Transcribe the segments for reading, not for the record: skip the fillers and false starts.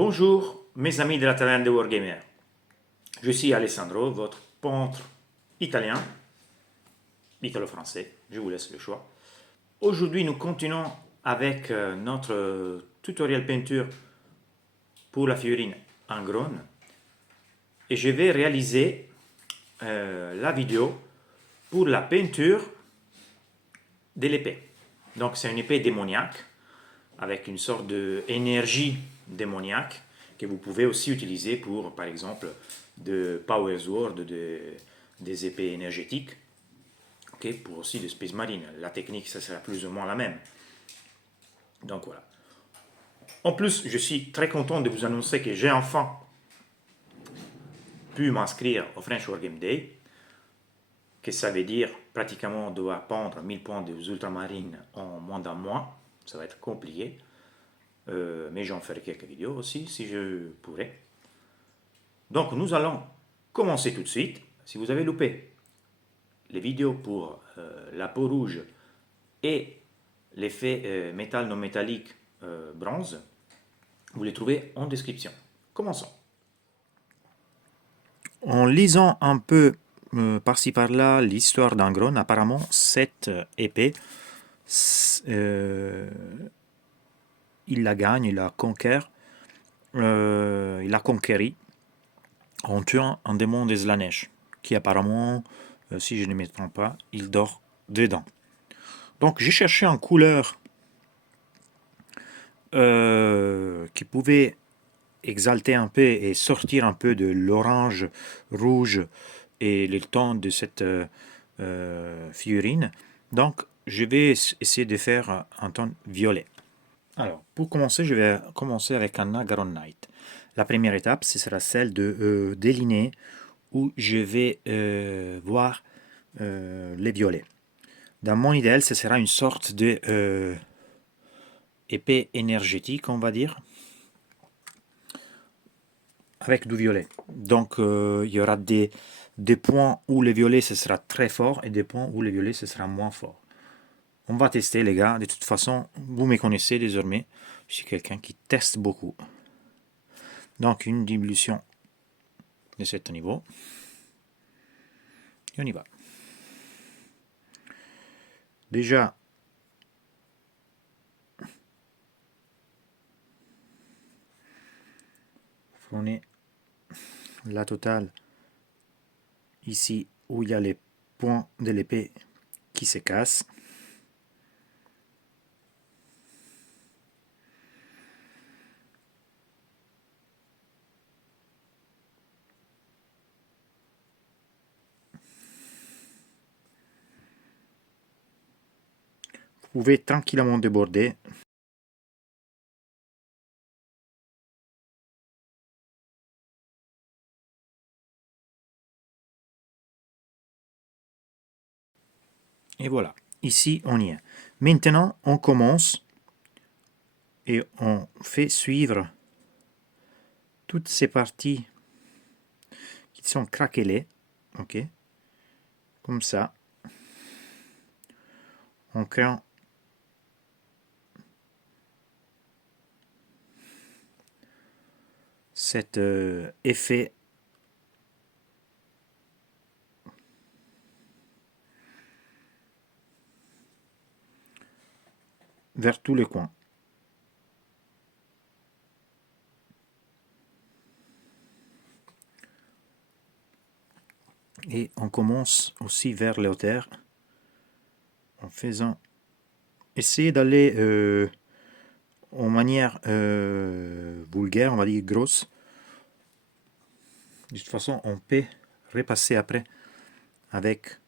Bonjour mes amis de la taverne de Wargamer. Je suis Alessandro, votre peintre italien, italo-français, je vous laisse le choix. Aujourd'hui nous continuons avec notre tutoriel peinture pour la figurine Angrone et je vais réaliser la vidéo pour la peinture de l'épée. Donc c'est une épée démoniaque avec une sorte d'énergie démoniaque que vous pouvez aussi utiliser pour, par exemple, de Power Sword, des épées énergétiques, okay, pour aussi des Space Marine. La technique, ça sera plus ou moins la même. Donc voilà. En plus, je suis très content de vous annoncer que j'ai enfin pu m'inscrire au French Wargame Day, que ça veut dire pratiquement devoir pendre 1000 points des ultramarines en moins d'un mois. Ça va être compliqué. Mais j'en ferai quelques vidéos aussi si je pourrais. Donc nous allons commencer tout de suite. Si vous avez loupé les vidéos pour la peau rouge et l'effet métal non métallique bronze, vous les trouvez en description. Commençons. En lisant un peu par-ci par-là l'histoire d'Angrone, apparemment cette épée, il la gagne, il la conquiert, il la conquérit en tuant un démon des Slanesh, qui apparemment, si je ne me trompe pas, il dort dedans. Donc j'ai cherché en couleur qui pouvait exalter un peu et sortir un peu de l'orange, rouge et le ton de cette figurine. Donc je vais essayer de faire un ton violet. Alors pour commencer, je vais commencer avec un Agaron Knight. La première étape, ce sera celle de déliner où je vais voir les violets. Dans mon idéal, ce sera une sorte de épée énergétique, on va dire, avec du violet. Donc, il y aura des points où le violet, ce sera très fort et des points où le violet, ce sera moins fort. On va tester, les gars. De toute façon, vous me connaissez désormais. Je suis quelqu'un qui teste beaucoup. Donc, une dilution de ce niveau. Et on y va. Déjà, on est la totale ici où il y a les points de l'épée qui se cassent. Vous pouvez tranquillement déborder. Et voilà, ici on y est. Maintenant, on commence et on fait suivre toutes ces parties qui sont craquelées, ok, comme ça, en créant cet effet vers tous les coins. Et on commence aussi vers les hauteurs en faisant essayer d'aller en manière vulgaire, on va dire grosse. De toute façon, on peut repasser après avec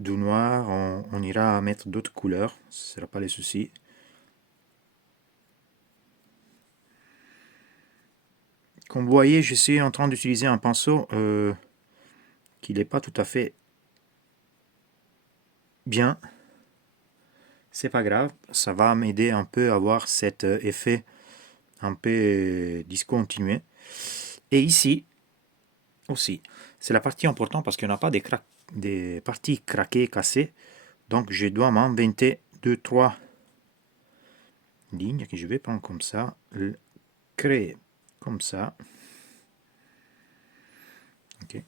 du noir, on ira mettre d'autres couleurs, ce ne sera pas les soucis. Comme vous voyez, je suis en train d'utiliser un pinceau qui n'est pas tout à fait bien. C'est pas grave, ça va m'aider un peu à avoir cet effet un peu discontinué. Et ici aussi, c'est la partie importante parce qu'on n'a pas des parties craquées, cassées. Donc je dois m'inventer 2-3 lignes que je vais prendre comme ça. créer comme ça. Ok.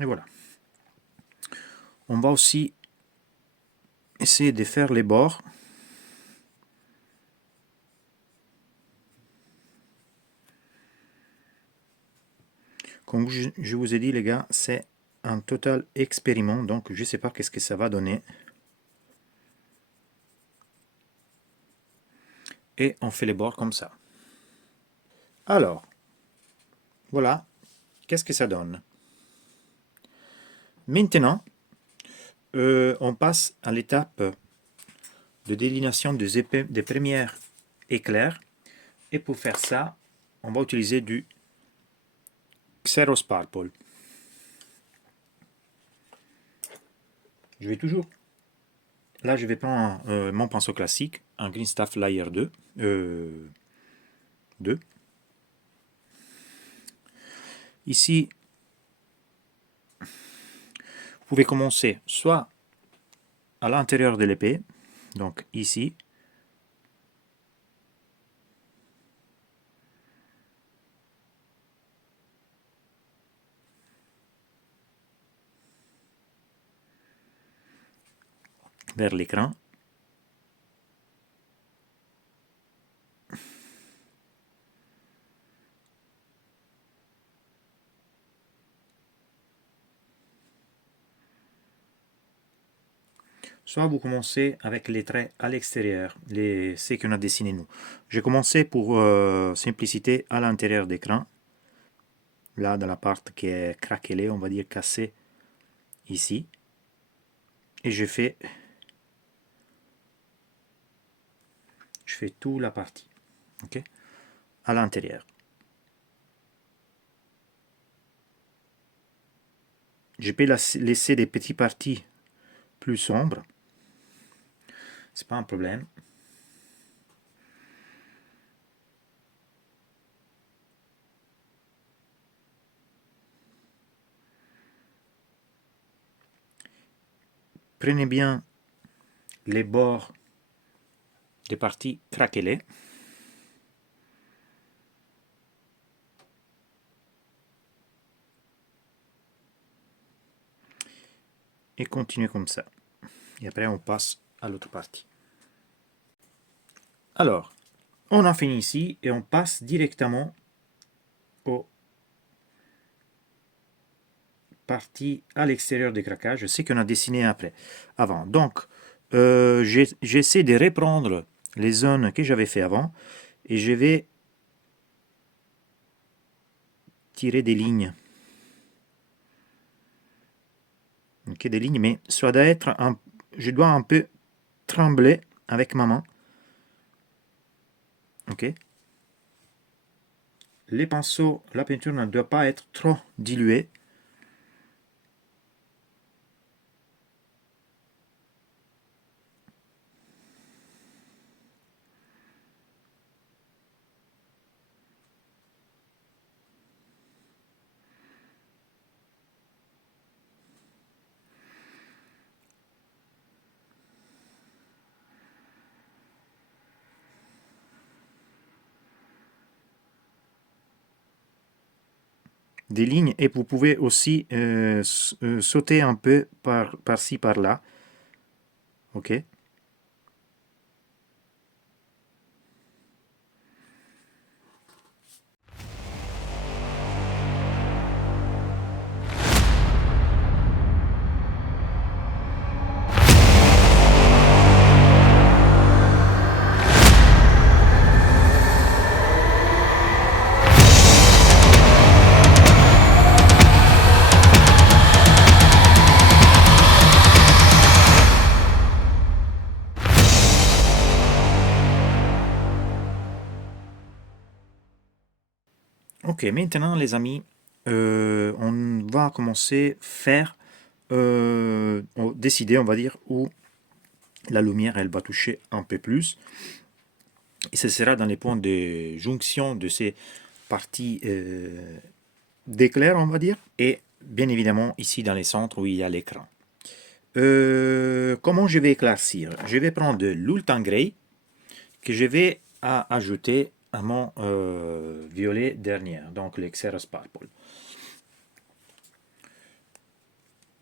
Et voilà. On va aussi essayer de faire les bords. Comme je vous ai dit, les gars, c'est un total expériment, donc je ne sais pas qu'est-ce que ça va donner. Et on fait les bords comme ça. Alors, voilà, qu'est-ce que ça donne? Maintenant, on passe à l'étape de délinéation des premières éclairs. Et pour faire ça, on va utiliser du Xeros Purple. Je vais toujours... Là, je vais prendre mon pinceau classique, un Green Stuff Layer 2. 2. Ici, vous pouvez commencer soit à l'intérieur de l'épée, donc ici, vers l'écran. Soit vous commencez avec les traits à l'extérieur, ceux qu'on a dessinés nous. J'ai commencé pour simplicité à l'intérieur d'écran, là dans la partie qui est craquelée, on va dire cassée, ici. Et je fais toute la partie, ok, à l'intérieur. Je peux laisser des petites parties plus sombres, c'est pas un problème. Prenez bien les bords des parties craquelées. Et continuez comme ça. Et après, on passe à l'autre partie. Alors, on a fini ici et on passe directement aux parties à l'extérieur des craquages. C'est qu'on a dessiné avant. Donc, j'essaie de reprendre les zones que j'avais fait avant et je vais tirer des lignes. Ok, des lignes, mais ça doit être je dois un peu trembler avec ma main. Ok. Les pinceaux, la peinture ne doit pas être trop diluée. Des lignes et vous pouvez aussi sauter un peu par-ci, par-là. Ok. Ok, maintenant les amis, on va commencer à faire, décider, on va dire, où la lumière elle va toucher un peu plus. Et ce sera dans les points de jonction de ces parties d'éclair, on va dire, et bien évidemment ici dans les centres où il y a l'écran. Comment je vais éclaircir? Je vais prendre de l'Ultan Grey que je vais ajouter à mon violet dernier, donc l'Xeros Purple.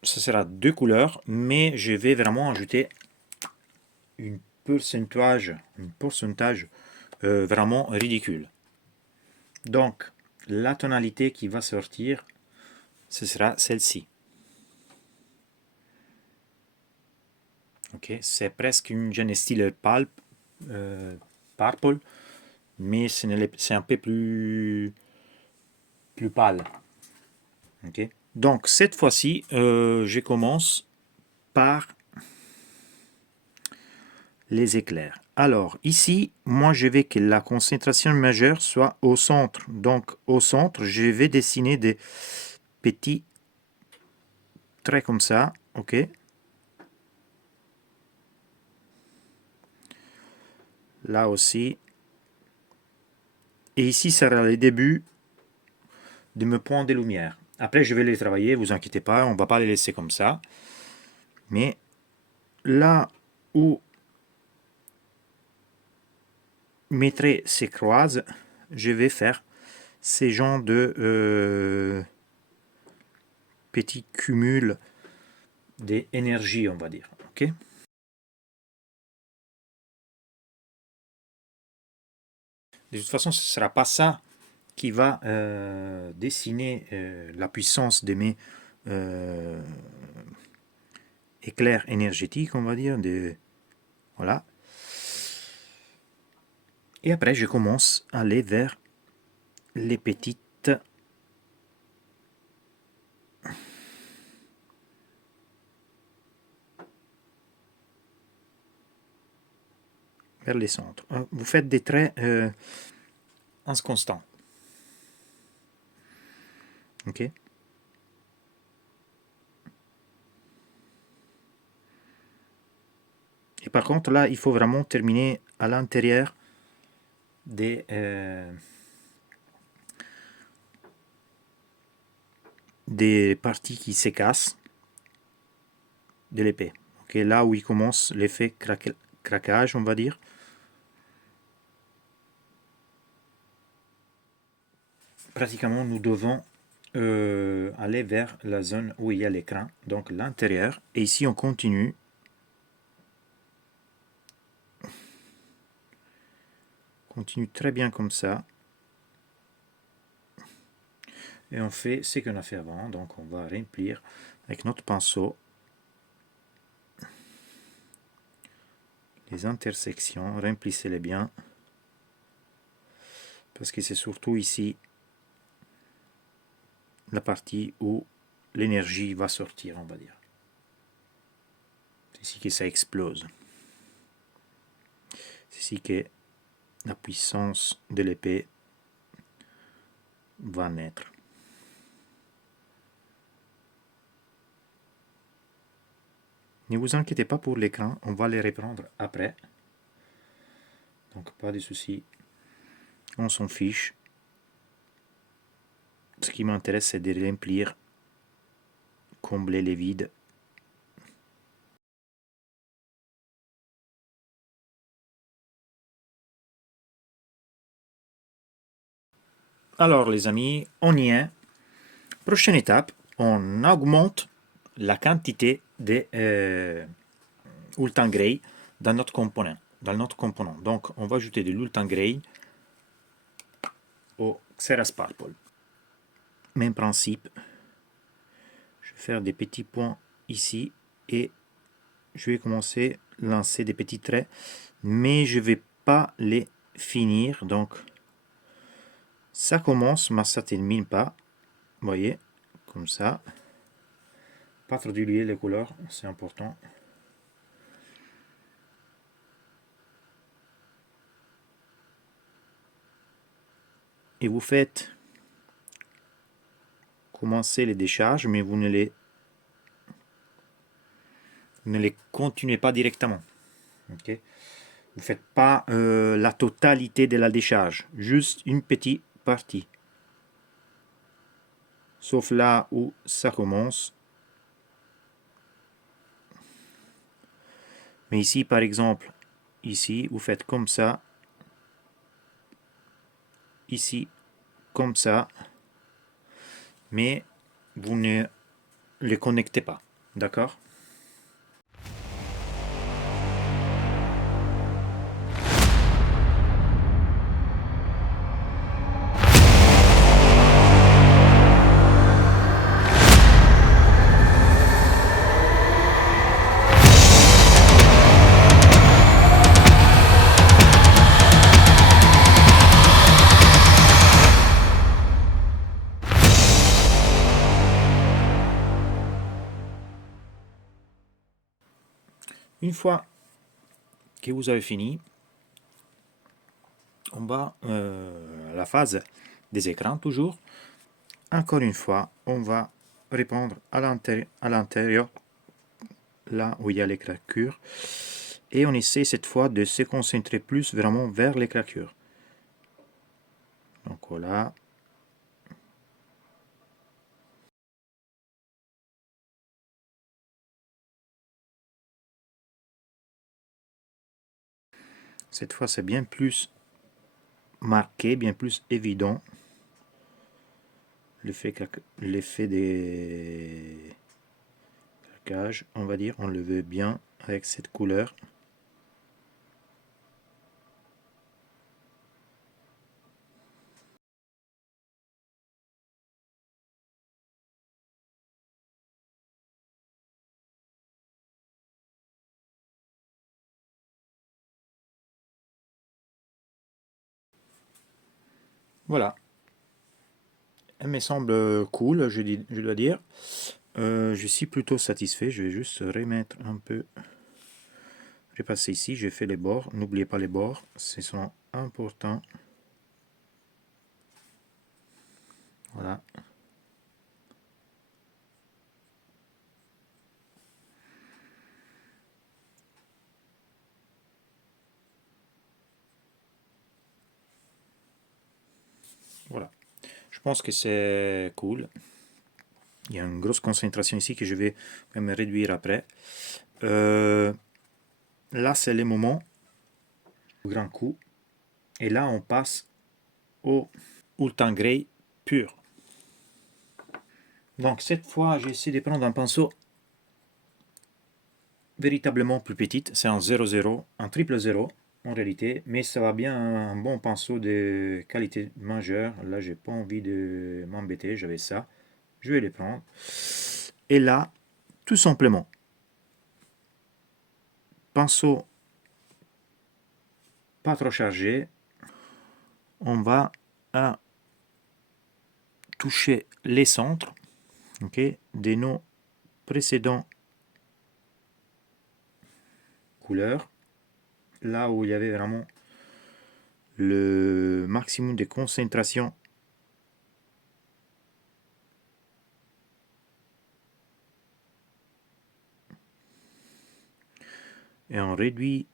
Ce sera deux couleurs, mais je vais vraiment ajouter un pourcentage vraiment ridicule. Donc, la tonalité qui va sortir, ce sera celle-ci. Ok, c'est presque une jeune style purple, mais c'est un peu plus pâle. Ok. Donc cette fois-ci, je commence par les éclairs. Alors ici, moi je veux que la concentration majeure soit au centre. Donc au centre, je vais dessiner des petits traits comme ça. Ok. Là aussi. Et ici sera le début de mes points de lumière. Après, je vais les travailler, vous inquiétez pas, on va pas les laisser comme ça. Mais là où mes traits se croisent, je vais faire ces genres de petits cumuls d'énergie, on va dire. Ok. De toute façon, ce ne sera pas ça qui va dessiner la puissance de mes éclairs énergétiques, on va dire. Voilà. Et après, je commence à aller vers les petites vers les centres. Vous faites des traits en constant. Ok. Et par contre, là, il faut vraiment terminer à l'intérieur des parties qui se cassent de l'épée. Okay, là où il commence l'effet craquage, on va dire. Pratiquement, nous devons aller vers la zone où il y a l'écran, donc l'intérieur. Et ici, on continue. Continue très bien comme ça. Et on fait ce qu'on a fait avant. Donc, on va remplir avec notre pinceau les intersections. Remplissez-les bien. Parce que c'est surtout ici la partie où l'énergie va sortir, on va dire. C'est ici que ça explose. C'est ici que la puissance de l'épée va naître. Ne vous inquiétez pas pour l'écran, on va les reprendre après. Donc pas de souci, on s'en fiche. Ce qui m'intéresse, c'est de remplir, combler les vides. Alors les amis, on y est. Prochaine étape, on augmente la quantité de Ultan Grey dans notre component. Donc on va ajouter de l'Ultan Grey au Xeras Purple. Même principe. Je vais faire des petits points ici et je vais commencer à lancer des petits traits, mais je ne vais pas les finir. Donc ça commence, mais ça ne termine pas. Vous voyez, comme ça. Pas trop diluer les couleurs, c'est important. Et vous faites commencez les décharges, mais vous ne les continuez pas directement. Okay. Vous ne faites pas la totalité de la décharge, juste une petite partie. Sauf là où ça commence. Mais ici, par exemple, ici, vous faites comme ça. Ici, comme ça. Mais vous ne les connectez pas. D'accord ? Une fois que vous avez fini, on va à la phase des écrans toujours. Encore une fois, on va répondre à l'intérieur, là où il y a les craquures. Et on essaie cette fois de se concentrer plus vraiment vers les craquures. Donc voilà. Cette fois, c'est bien plus marqué, bien plus évident. L'effet des craquages, on va dire, on le veut bien avec cette couleur. Voilà. Elle me semble cool, je dois dire. Je suis plutôt satisfait. Je vais juste remettre un peu. Repasser ici, j'ai fait les bords. N'oubliez pas les bords, ce sont importants. Voilà. Voilà. Je pense que c'est cool. Il y a une grosse concentration ici que je vais même réduire après. Là, c'est le moment du grand coup. Et là, on passe au Ultan Grey pur. Donc, cette fois, j'ai essayé de prendre un pinceau véritablement plus petit. C'est un 0,0, un triple 0 en réalité. Mais ça va bien, un bon pinceau de qualité majeure. Là, j'ai pas envie de m'embêter. J'avais ça. Je vais les prendre. Et là, tout simplement, pinceau pas trop chargé, on va à toucher les centres, okay, de nos précédents couleurs, là où il y avait vraiment le maximum de concentration. Et on réduit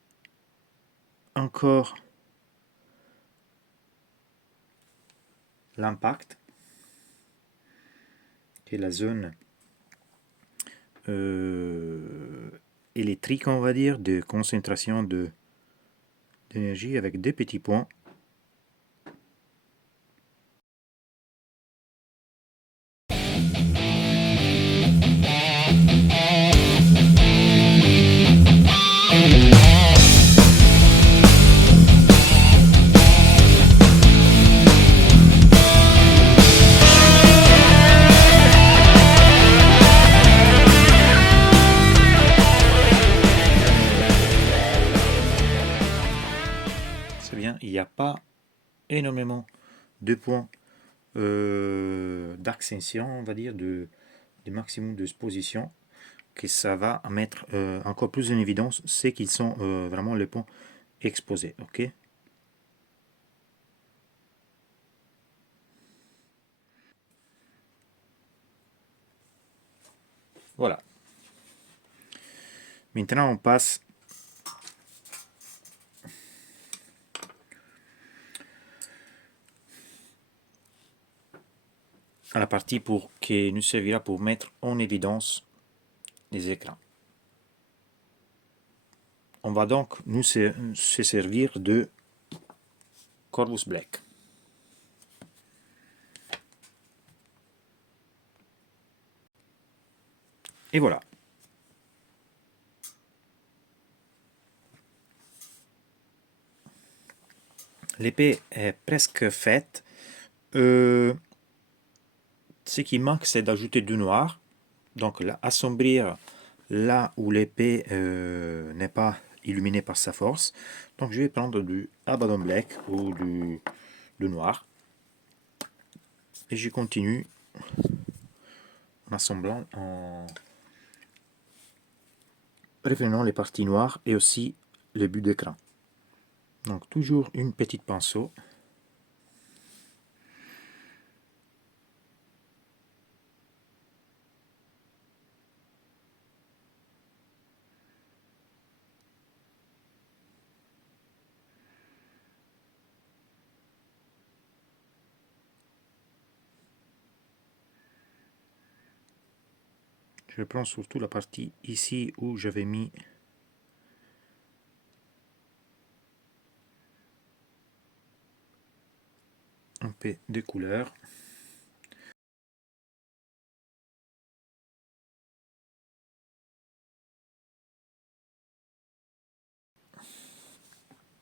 encore l'impact, qui est la zone électrique, on va dire, de concentration d'énergie avec des petits points. C'est bien, il n'y a pas énormément de points d'accession, on va dire, de maximum de exposition, que ça va mettre encore plus en évidence, c'est qu'ils sont vraiment les points exposés. Ok. Voilà. Maintenant, on passe à la partie qui nous servira pour mettre en évidence les écrans. On va donc se servir de Corvus Black. Et voilà. L'épée est presque faite. Ce qui manque, c'est d'ajouter du noir. Donc, assombrir là où l'épée n'est pas illuminée par sa force. Donc, je vais prendre du Abaddon Black ou du noir. Et je continue en assemblant, en revenant les parties noires et aussi le but d'écran. Donc, toujours une petite pinceau. Je prends surtout la partie ici où j'avais mis un peu de couleur.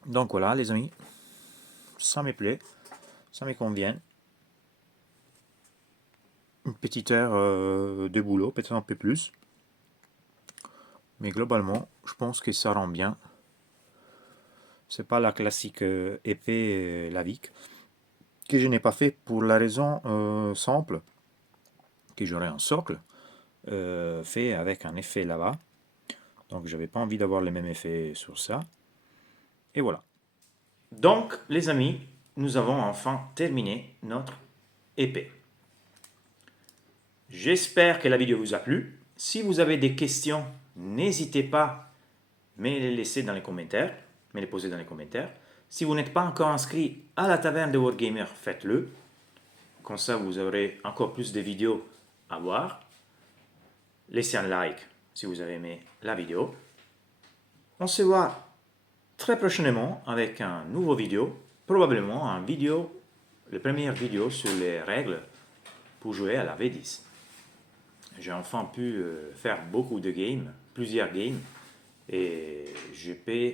Donc voilà les amis, ça me plaît, ça me convient. Une petite heure de boulot, peut-être un peu plus. Mais globalement, je pense que ça rend bien. C'est pas la classique épée lavique que je n'ai pas fait pour la raison simple que j'aurais un socle fait avec un effet lava. Donc j'avais pas envie d'avoir les mêmes effets sur ça. Et voilà. Donc les amis, nous avons enfin terminé notre épée. J'espère que la vidéo vous a plu. Si vous avez des questions, n'hésitez pas à me les laisser dans les commentaires, me les poser dans les commentaires. Si vous n'êtes pas encore inscrit à la taverne de Wargamer, faites-le. Comme ça, vous aurez encore plus de vidéos à voir. Laissez un like si vous avez aimé la vidéo. On se voit très prochainement avec un nouveau vidéo, probablement la première vidéo sur les règles pour jouer à la V10. J'ai enfin pu faire beaucoup de games, plusieurs games, et je peux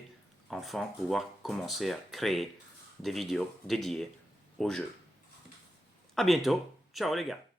enfin pouvoir commencer à créer des vidéos dédiées au jeu. A bientôt, ciao les gars!